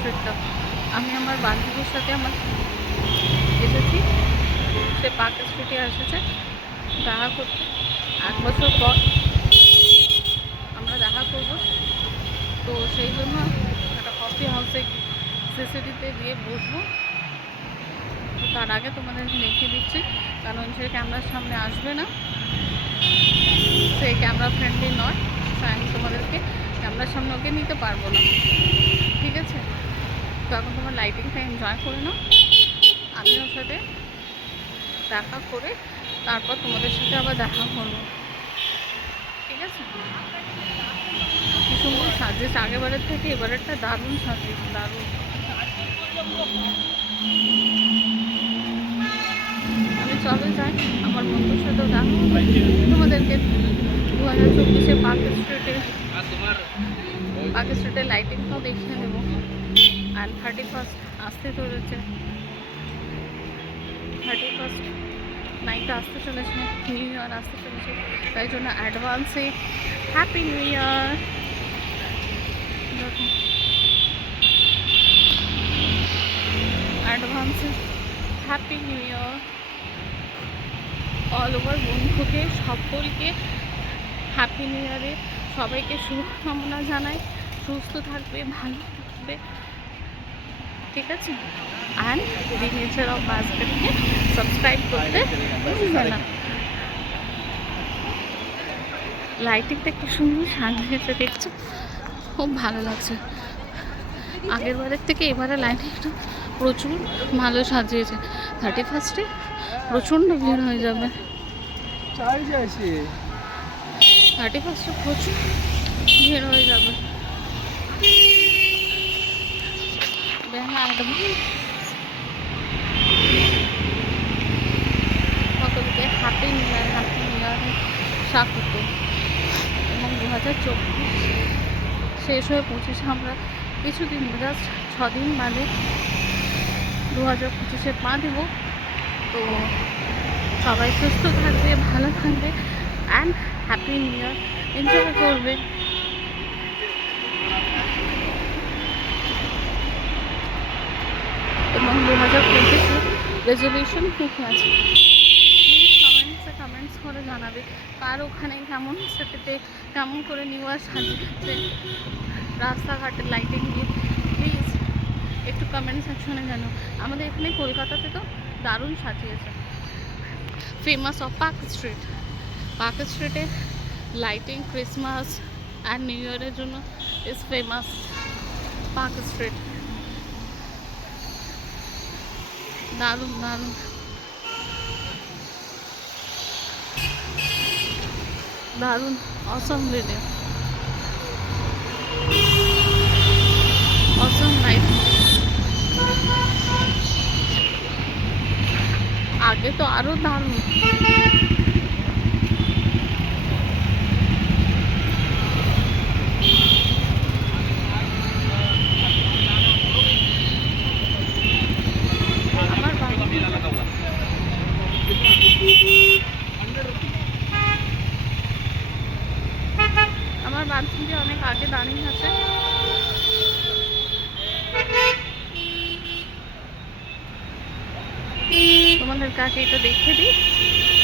স্ট্রিটটা। আমি আমার বান্ধবীর সাথে এসেছি, সে পার্ক স্ট্রিটে এসেছে দেখা করতে। 1 বছর পর আমরা দেখা করব, তো সেই জন্য একটা কফি হাউসে সিসিটিতে গিয়ে বসবো। তো তার আগে তোমাদেরকে দেখিয়ে দিচ্ছি, কারণ সে ক্যামেরার সামনে আসবে না, সে ক্যামেরা ফ্রেন্ডলি নয়, তাই আমি তোমাদেরকে ক্যামেরার সামনে ওকে নিতে পারবো না, ঠিক আছে? তো এখন তোমার লাইটিংটা এনজয় করে নাও, আমি ওর সাথে দেখা করে তারপর তোমাদের সাথে আবার দেখা করবো, ঠিক আছে? কি সুন্দর সাজিয়েছে, আগেবারের থেকে এবারেরটা দারুণ সাজিয়েছে, দারুণ। আমি চলে যাই, আমার বন্ধুর সাথেও দেখা তোমাদেরকে 2024 পার্ক স্ট্রিটের লাইটিংটাও দেখিয়ে নেব। অ্যান্ড 31st আসতে চলেছে, 31st নাইটটা আসতে চলেছে, নিউ ইয়ার আসতে চলেছে, তাই জন্য অ্যাডভান্সে হ্যাপি নিউ ইয়ার। দেখো অ্যাডভান্সে happy new year all over বন্ধুকে সকলকে হ্যাপি নিউ ইয়ারে সবাইকে শুভকামনা জানাই, সুস্থ থাকবে, ভালো থাকবে, ঠিক আছে? অ্যান্ড দি নেচার অফ বাস্কেটকে সাবস্ক্রাইব করতে ভুলবে না। লাইটিংটা কি সুন্দর সাজিয়েছে দেখছো, খুব ভালো লাগছে। আগের বারের থেকে এবারে লাইটিংটা প্রচুর ভালো সাজিয়েছে। 31স্টে প্রচণ্ড ভিড় হয়ে যাবে, 31স্টে প্রচুর ভিড় হয়ে যাবে। সকলকে হ্যাপি নিউ ইয়ারে স্বাগত। এবং 2024 শেষ হয়ে 25 আমরা কিছুদিন, জাস্ট 6 দিন বাদে 2025-এ পা দেব। তো সবাই সুস্থ থাকবে, ভালো থাকবে and happy new year enjoy করবে। এবং 2025-এ রেজলিউশন কী কী আছে প্লিজ কমেন্টস করে জানাবে, কার ওখানে কেমন সেটাতে কেমন করে নিউ ইয়ার সাজিয়েছে, রাস্তাঘাটের লাইটিং দিয়ে প্লিজ একটু কমেন্ট সেকশনে জানো। আমাদের এখানে কলকাতাতে তো দারুণ সাজিয়েছে, ফেমাস অফ পার্ক স্ট্রিটে লাইটিং ক্রিসমাস অ্যান্ড নিউ ইয়ারের জন্য ইজ ফেমাস পার্ক স্ট্রিট। দারুণ দারুণ দারুণ অসম ভিডিও, অসম লাইটিং। আগে তো আরো দারুণ। আমার বান্ধবী অনেক আগে দাঁড়িয়ে আছে, তোমাদের কাছে এটা দেখিয়ে দিই,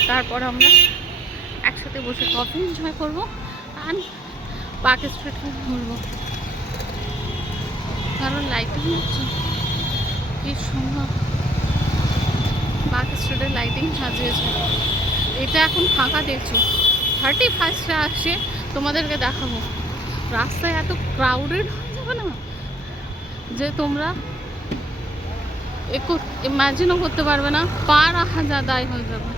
তারপর আমরা একসাথে বসে কফি এনজয় করবো আর পার্ক স্ট্রিট ঘুরবো। কারণ লাইটিং হচ্ছে কি সুন্দর, পার্ক স্ট্রিটের লাইটিং সাজিয়েছে। এটা এখন ফাঁকা দেখছো, 31স্টে আসে তোমাদেরকে দেখাবো। রাস্তায় এত ক্রাউডেড হয়ে যাবে না যে তোমরা একটু ইম্যাজিনও করতে পারবে না, পা রাখা যা দায় হয়ে যাবে,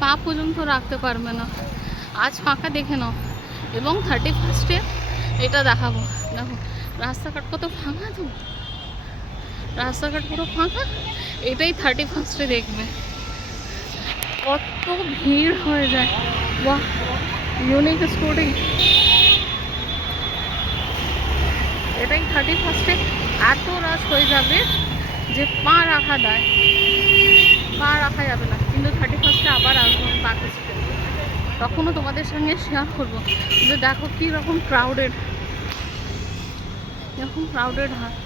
পা পর্যন্ত রাখতে পারবে না। আজ ফাঁকা দেখে নাও এবং 31স্টে এটা দেখাবো। দেখো রাস্তাঘাট কত ফাঁকা, তো রাস্তাঘাট পুরো ফাঁকা, এটাই 31স্টে দেখবে কত ভিড় হয়ে যায়। বাহ, ইউনিক স্টোরি। এটাই 31স্টে এত রাশ হয়ে যাবে যে পা রাখা দেয়, পা রাখা যাবে না। কিন্তু 31স্টে আবার আসবো পার্ক স্ট্রিটে, তখনও তোমাদের সঙ্গে শেয়ার করবো যে দেখো কীরকম ক্রাউডেড, এরকম ক্রাউডেড হয়।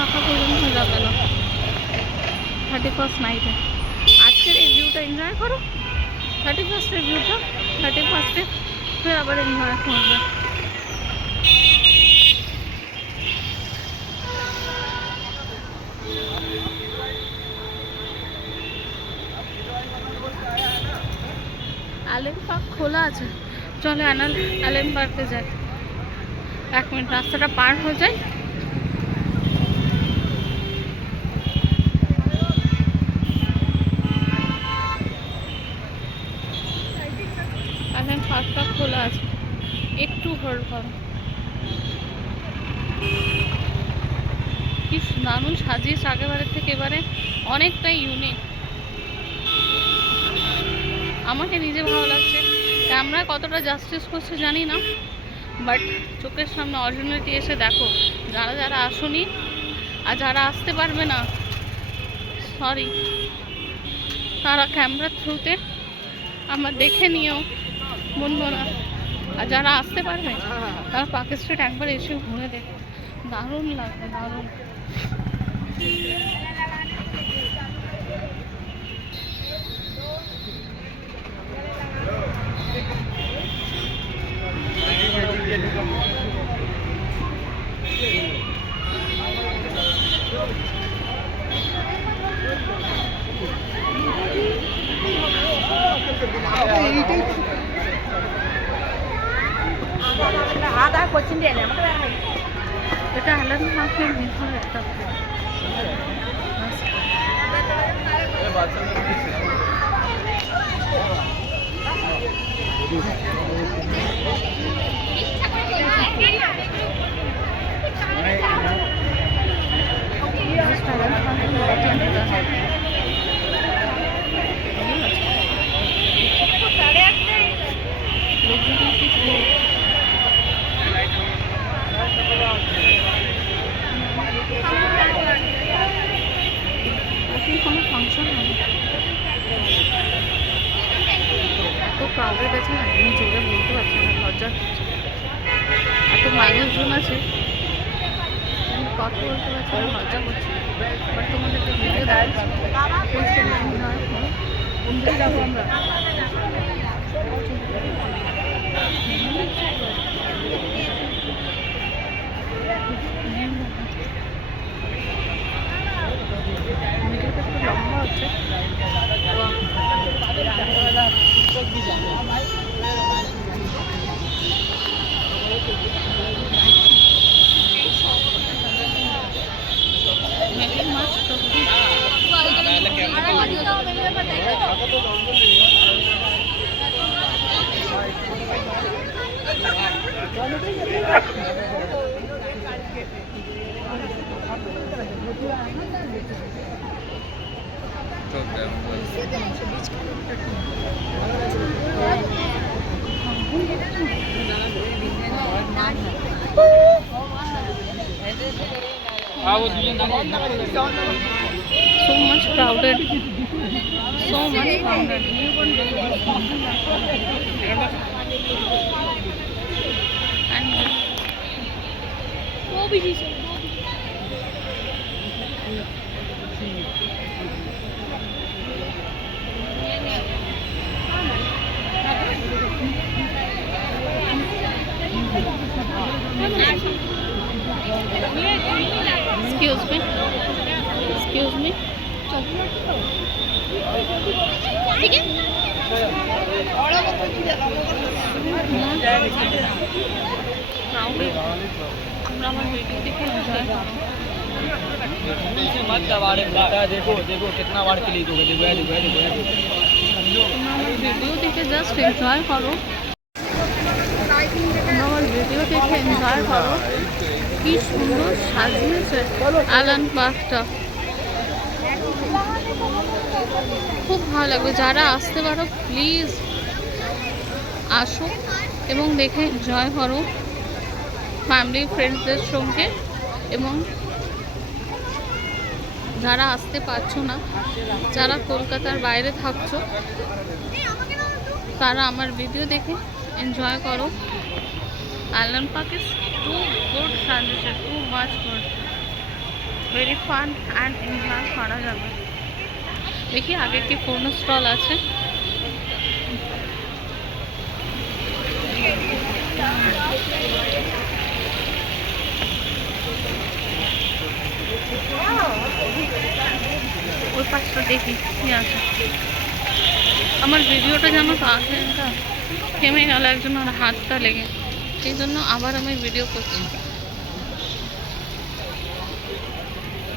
রাখা পর্যন্ত যাবে না। 31st নাইটে আজকের এই ভিউটা এনজয় করো, 31st ভিউটা 31st ফের আবার এনজয় করবে। অ্যালেন পার্ক খোলা আছে, চলো অ্যালেন পার্কে যাই। 1 মিনিট রাস্তাটা পার হয়ে যায়। অ্যালেন পার্কটা খোলা আছে, একটু হোল্ড করো। কি দারুণ সাজিয়েছে আগেবারের থেকে, এবারে অনেকটাই ইউনিক। আমাকে নিজে ভালো লাগছে। ক্যামেরা কতটা জাস্টিস করছে জানি না, বাট চোখের সামনে অরিজিনালিটি এসে দেখো। যারা যারা আসুনি আর যারা আসতে পারবে না, সরি, তারা ক্যামেরার থ্রুতে আমার দেখে নিও, বলবো না। আর যারা আসতে পারবে তারা পার্ক স্ট্রিট একবার এসে ঘুরে দেখো, দারুণ লাগবে, দারুণ। এটা আলাদা পার্কের ভিতরে একটা কোনো ফাংশন হবে। এত ক্রাউডেড আছে না, আমি জোরে বলতে পারছি না, লজ্জা হচ্ছে। এত মানুষজন আছে, আমি কথা বলতে পারছি না, লজ্জা করছি। বাট তোমাদেরকে ভিডিও দেখাচ্ছি, যাবো আমরা। ভিডিওটা একটু লম্বা হচ্ছে। So much crowded, so much crowded. And वो भी जी Excuse me. Excuse me. ठीक है। আমরা আমার ভিডিও দেখে এনজয় করব। मत दबाड़े बेटा, देखो देखो कितना बार क्लिक हो गया, देखो देखो देखो। আমার ভিডিও দেখে জাস্ট এনজয় করো, আমার ভিডিও দেখে এনজয় করো। কি সুন্দর সাজিয়েছে অ্যালেন পার্কটা, খুব ভালো লাগবে। যারা আসতে পারো প্লিজ আসো এবং দেখে এনজয় করো ফ্যামিলি ফ্রেন্ডসদের সঙ্গে। এবং যারা আসতে পারছো না, যারা কলকাতার বাইরে থাকছো, তারা আমার ভিডিও দেখে এনজয় করো। Allen Park is too good suggestion, too much good. Very fun and enjoy করা যাবে। দেখি আগে কি কোনো স্টল আছে। ওই পাশটা দেখি কি আছে। আমার ভিডিওটা জানো তো আগে থেমে গেল একজন আর হাতটা লেগে, সেই জন্য আবার আমি ভিডিও করছি।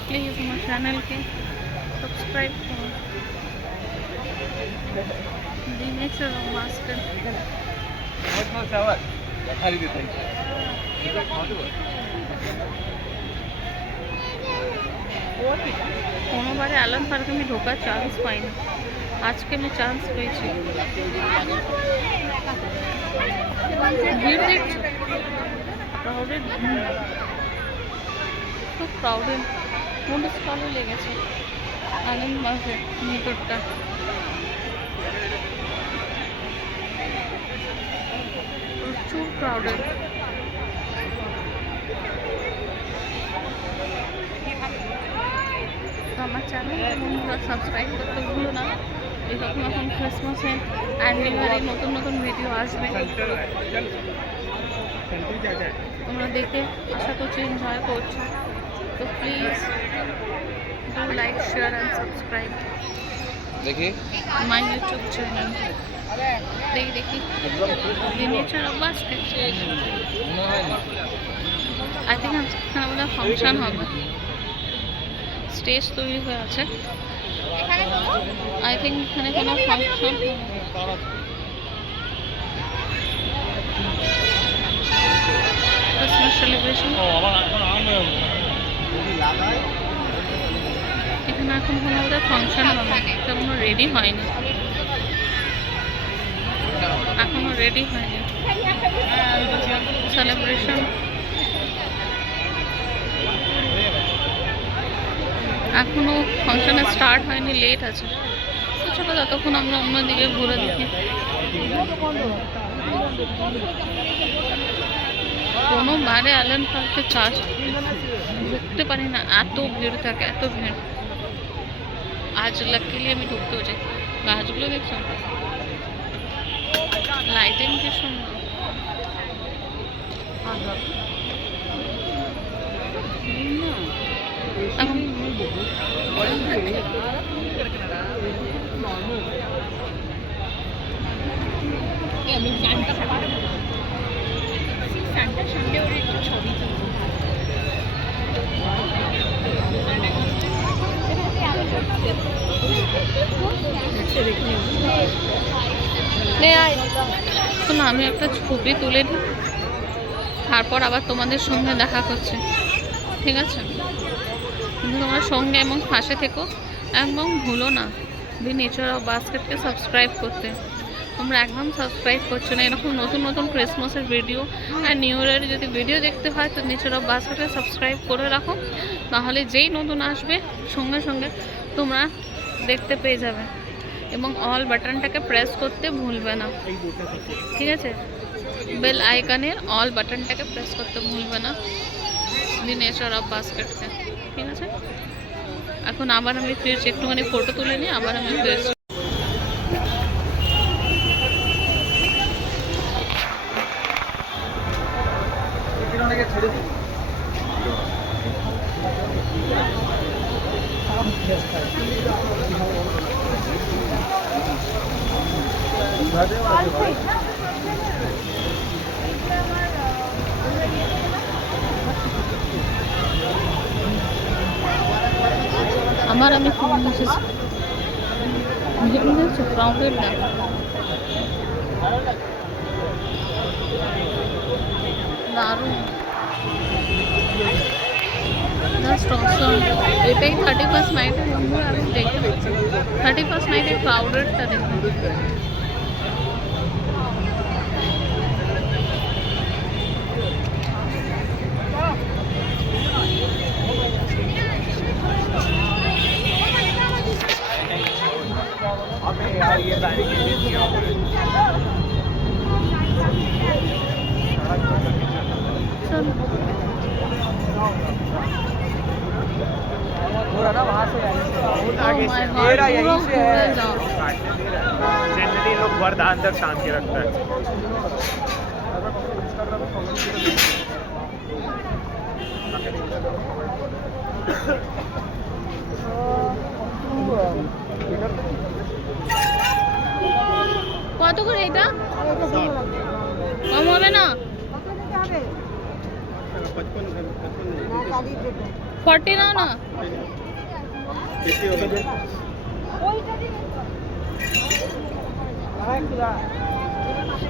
প্লিজ আমার চ্যানেলকে সাবস্ক্রাইব করুন। The nature of basket. কোনোবারে অ্যালান পার্কে আমি ঢোকার চান্স পাইনি, আজকে আমি চান্স পেয়েছি। ভিড় দেখছো, ক্রাউডেড, খুব ক্রাউডেড। মোটর স্টলও লেগেছে আনন্দ মাঝে ভিতরটা। প্রচুর ক্রাউডেড। তো আমার চ্যানেল বন্ধুরা সাবস্ক্রাইব করতে ভুলো না। এরকম এখন ক্রিসমাসে অ্যান্ড নিউ ইয়ারে নতুন নতুন ভিডিও আসবে, তোমরা দেখে আশা করছি এনজয় করছো। তো please do like, share and subscribe দেখি মাই ইউটিউব চ্যানেল। দেখি দি nature of basket. I think এখানে আমাদের ফাংশন হবে, স্টেজ তৈরি হয়ে আছে। আই থিঙ্ক এখানে কোনো ফাংশন ক্রিসমাস সেলিব্রেশন। এখানে এখন কোনো ওদের ফাংশন হবে, এটা কোনো রেডি হয়নি, এখনো রেডি হয়নি সেলিব্রেশন। এখনো ফাংশনে স্টার্ট হয়নি, লেট আছে। তো চলো যতক্ষণ আমরা অন্যদিকে ঘুরে দেখি। কোনো বারে অ্যালেন পার্কে চার্জ ঢুকতে পারি না, এত ভিড় থাকে, এত ভিড়। আজ লাকিলি আমি ঢুকতেও যাই। গাছগুলো দেখছো, লাইটিং কি সুন্দর। এখন শোনো, আমি একটা ছবি তুলে নিই, তারপর আবার তোমাদের সঙ্গে দেখা করছি, ঠিক আছে? কিন্তু তোমার সঙ্গে এবং পাশে থেকো, একদম ভুলো না দি নেচার অফ বাস্কেটকে সাবস্ক্রাইব করতে। তোমরা একদম সাবস্ক্রাইব করছো না। এরকম নতুন নতুন ক্রিসমাসের ভিডিও আর নিউ ইয়ারের যদি ভিডিও দেখতে হয় তো নেচার অফ বাস্কেটকে সাবস্ক্রাইব করে রাখো, তাহলে যেই নতুন আসবে সঙ্গে সঙ্গে তোমরা দেখতে পেয়ে যাবে। এবং অল বাটনটাকে প্রেস করতে ভুলবে না, ঠিক আছে? বেল আইকনের অল বাটনটাকে প্রেস করতে ভুলবে না দি নেচার অফ বাস্কেটকে, ঠিক আছে? এখন আবার আমি ফিরছি, একটুখানি ফটো তুলে নিই, আবার আমি ফিরছি। আমার আমি ফোন এসেছি, দেখছো ক্রাউডেড না, দারুণ, জাস্ট অসম। এটাই 31st নাইটে বন্ধুরা আমি দেখে দিচ্ছি, 31st নাইটে ক্রাউডেডটা দেখুন। চলো माय गॉड, पूरा घूरे जाओ। जनरली लोग वरदान तक शांत के रखता है। কত করে এটা? কম হবে না? 40 নাও না।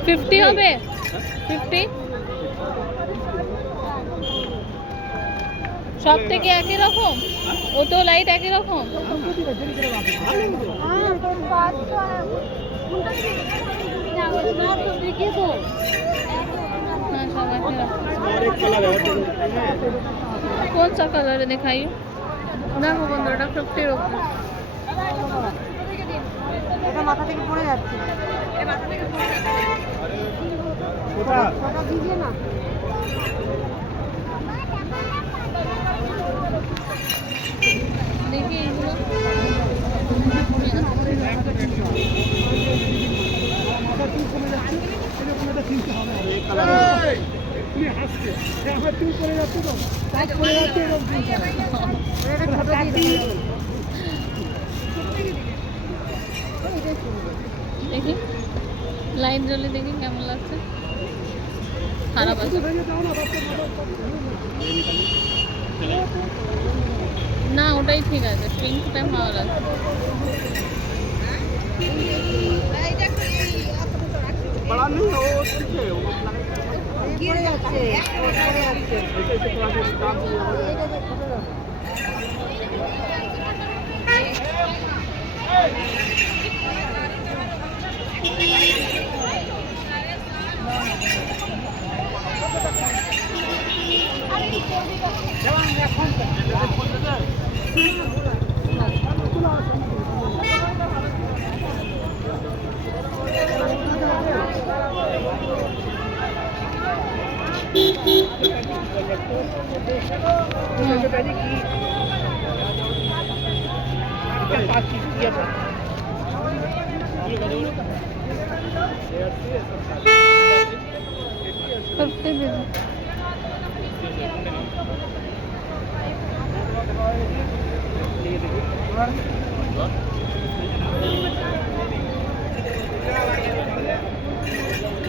50 হবে? 50 সব থেকে একই রকম? ও তো লাইট একই রকম। कौन सा कलर है दिखाइए? দেখো বন্ধুরা 50 রকম। এটা মাথা থেকে পড়ে যাচ্ছে। এটা মাথা থেকে পড়ে যাচ্ছে। ওটা ভিজে না। देखिए এগুলো দেখি লাইট জ্বলে দেখি কেমন লাগছে। খারাপ আছে না, ওটাই ঠিক আছে। পিঙ্কটা ভালো লাগছে। गिर যাচ্ছে পড়ে যাচ্ছে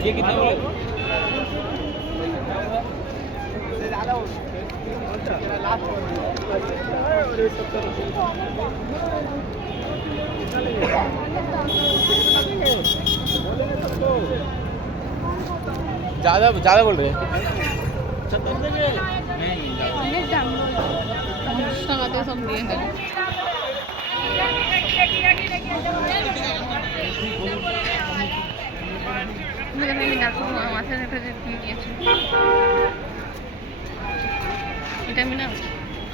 ये कितना बोले? ज्यादा बोल रहे हैं। सब लिए हैं। মাথায় একটা যে নিয়েছি এটা আমি না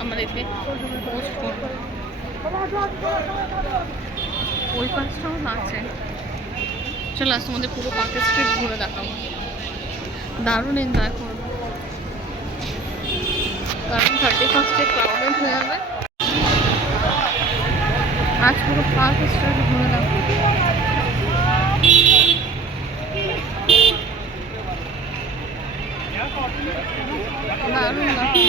আমাদেরকে পোস্ট করবো। ওই পাশটাও আছে। চলো আজ তোমাদের পুরো পার্কের স্ট্রিট ঘুরে দেখাবো। দারুণ এনজয় করবো, কারণ 31 ক্রাউডেড হয়ে যাবে। আজ পুরো পার্ক স্ট্রিট ঘুরে দেখাবো। দারুণ লাগছে।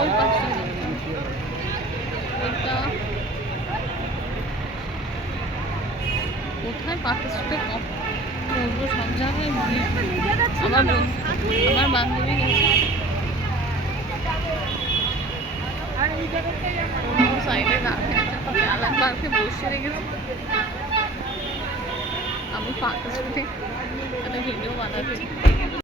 ওই পাশে এটা কোথায় পার্কের স্ট্রিটে বলবো, সব জায়গায় আমার বান্ধবী গেছে সাইডে আলাদা পার্কে বসে রেখেছে। আমি পার্কের স্ট্রিটে একটা ভিডিও বানাচ্ছি।